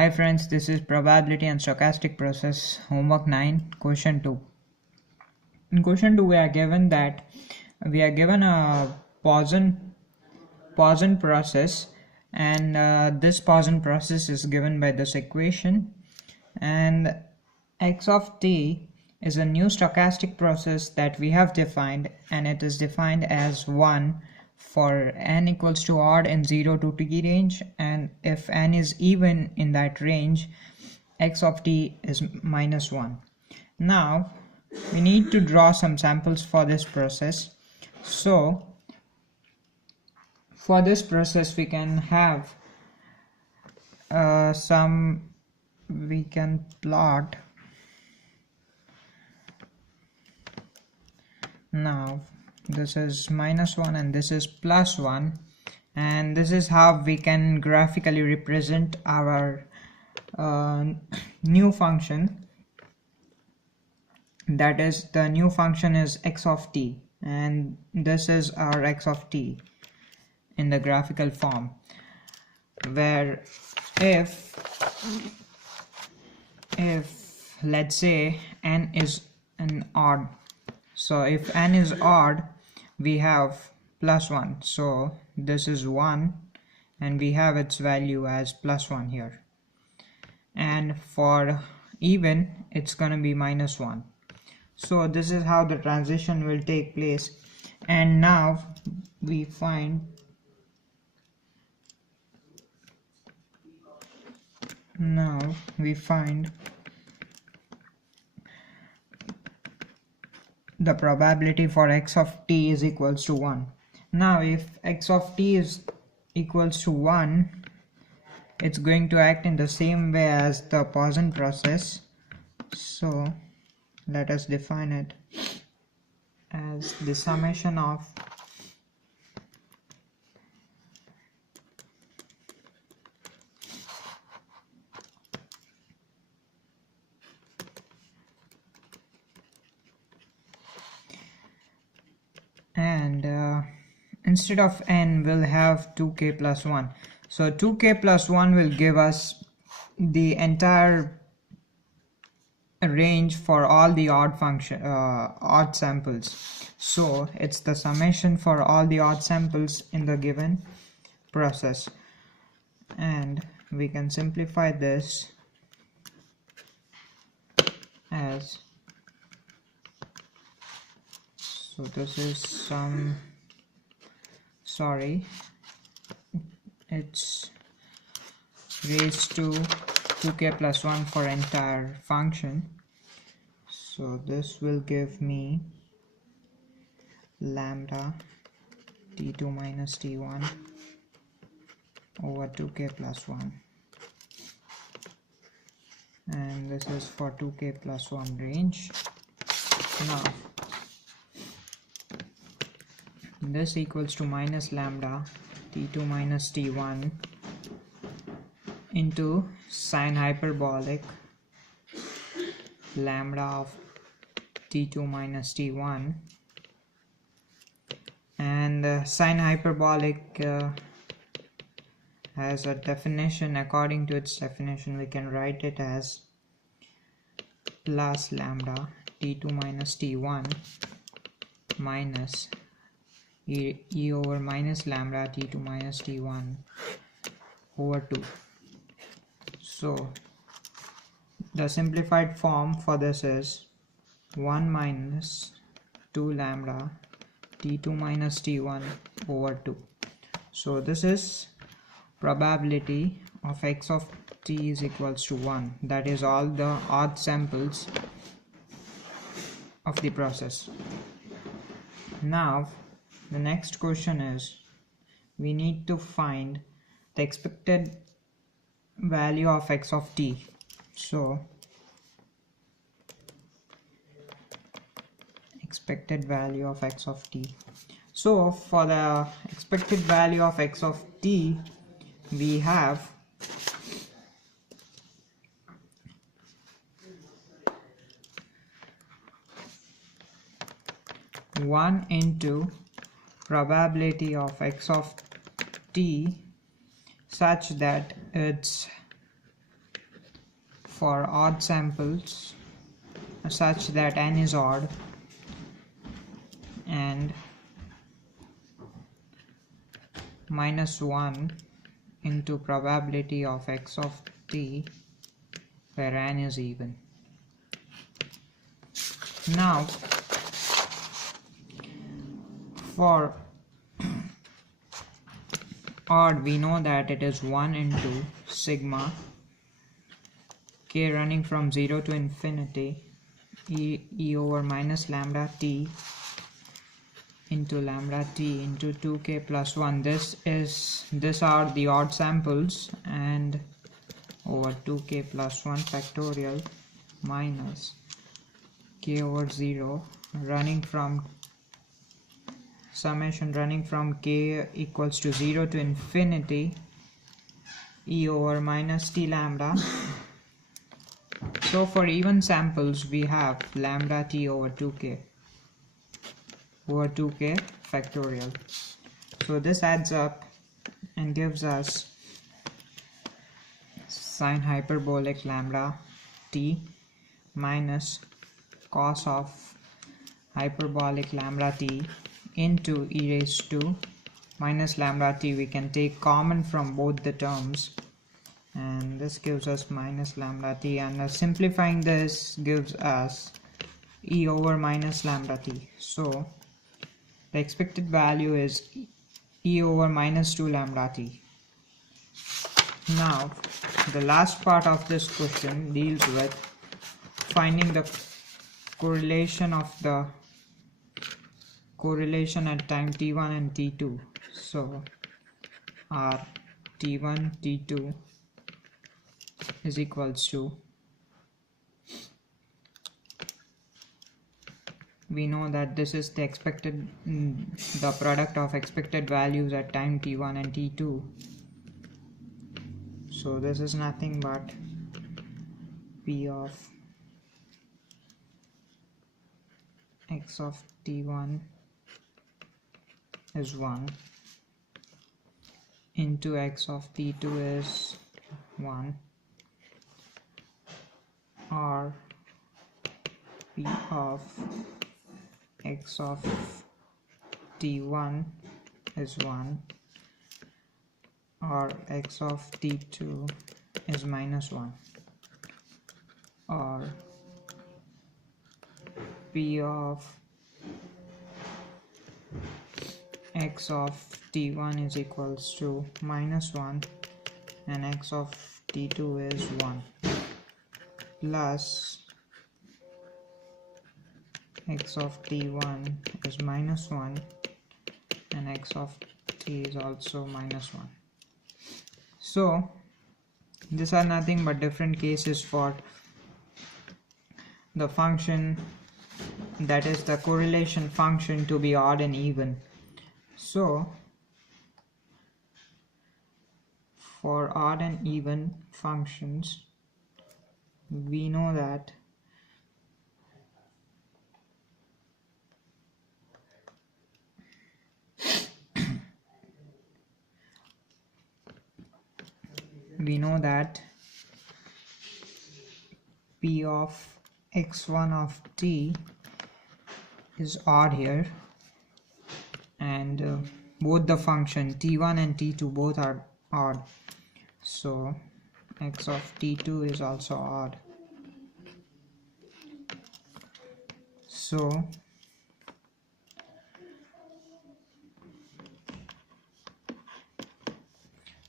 Hi friends, this is probability and stochastic process homework 9 question 2. In question 2 we are given a Poisson process, and this Poisson process is given by this equation, and x of t is a new stochastic process that we have defined, and it is defined as 1 for n equals to odd in 0 to t range, and if n is even in that range, x of t is -1. Now we need to draw some samples for this process. So for this process we can have we can plot. Now this is -1 and this is +1, and this is how we can graphically represent our new function. That is, the new function is x of t, and this is our x of t in the graphical form, where if let's say n is an odd, so if n is odd we have +1, so this is 1 and we have its value as +1 here, and for even it's gonna be -1. So this is how the transition will take place. And now we find the probability for x of t is equals to 1. Now if x of t is equals to 1, it's going to act in the same way as the Poisson process. So let us define it as the summation of instead of n we'll have 2k plus 1. So 2k plus 1 will give us the entire range for all the odd samples. So it's the summation for all the odd samples in the given process, and we can simplify this as, so this is it's raised to 2k plus 1 for entire function. So this will give me lambda t2 minus t1 over 2k plus 1, and this is for 2k plus 1 range. Now this equals to minus lambda t2 minus t1 into sine hyperbolic lambda of t2 minus t1, and sine hyperbolic has a definition. According to its definition, we can write it as plus lambda t2 minus t1 minus e over minus lambda t2 minus t1 over 2. So the simplified form for this is 1 minus 2 lambda t2 minus t1 over 2. So this is probability of x of t is equals to 1. That is all the odd samples of the process. Now the next question is, we need to find the expected value of x of t. So expected value of x of t. So for the expected value of x of t, we have one into probability of x of t such that its for odd samples such that n is odd, and -1 into probability of x of t where n is even. Now for odd, we know that it is 1 into sigma k running from 0 to infinity e over minus lambda t into lambda t into 2k plus 1. These are the odd samples, and over 2k plus 1 factorial minus k over 0 running from summation running from k equals to 0 to infinity e over minus t lambda. So for even samples we have lambda t over 2k factorial. So this adds up and gives us sine hyperbolic lambda t minus cos of hyperbolic lambda t into e raised to minus lambda t. We can take common from both the terms, and this gives us minus lambda t, and simplifying this gives us e over minus lambda t. So the expected value is e over minus 2 lambda t. Now the last part of this question deals with finding the correlation at time t1 and t2. So our t1 t2 is equals to, we know that this is the expected the product of expected values at time t1 and t2. So this is nothing but p of x of t1 is 1 into x of t2 is 1, or p of x of t1 is 1, or x of t2 is minus 1, or p of x of t1 is equals to minus 1 and x of t2 is 1, plus x of t1 is minus 1 and x of t is also minus 1. So these are nothing but different cases for the function, that is the correlation function, to be odd and even. So for odd and even functions, we know that p of x1 of t is odd here, and both the function t1 and t2 both are odd, so x of t2 is also odd. So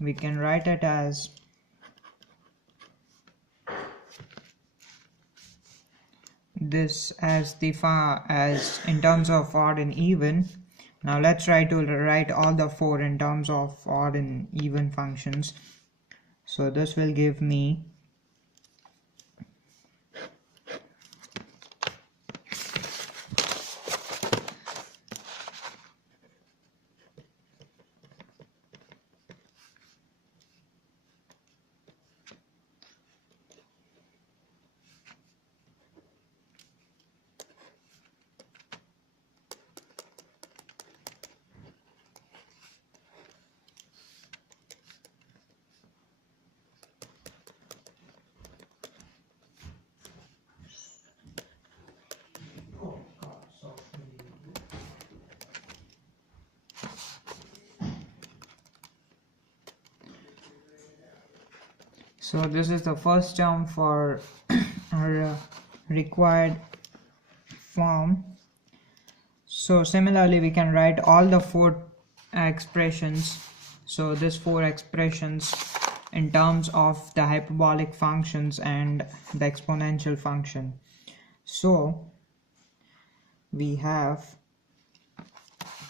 we can write it as this, as in terms of odd and even. Now let's try to write all the four in terms of odd and even functions. So this will give me So this is the first term for our required form. So similarly we can write all the four expressions, so these four expressions in terms of the hyperbolic functions and the exponential function. So we have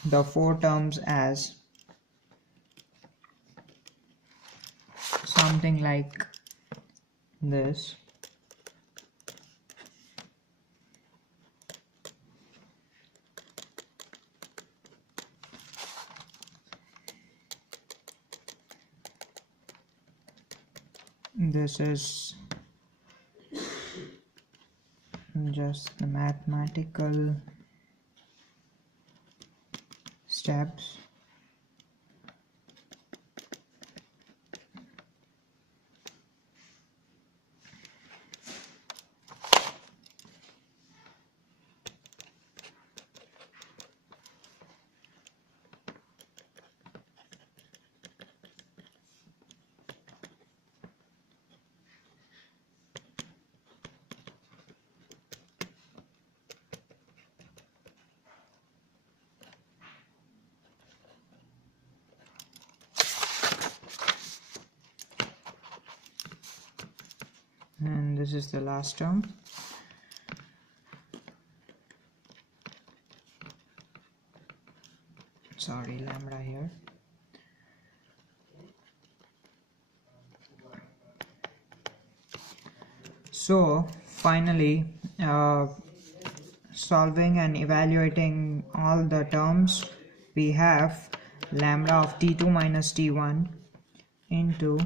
the four terms as something like this. This is just the mathematical steps. And this is the last term. Sorry, lambda here. So finally, solving and evaluating all the terms, we have lambda of t2 minus t1 into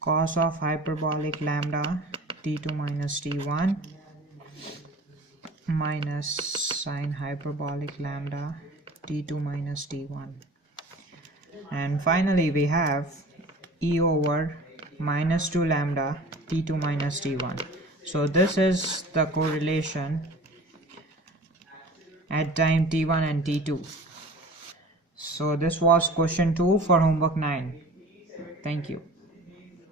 cos of hyperbolic lambda t2 minus t1 minus sine hyperbolic lambda t2 minus t1, and finally we have e over minus 2 lambda t2 minus t1. So this is the correlation at time t1 and t2. So this was question 2 for homework 9. Thank you.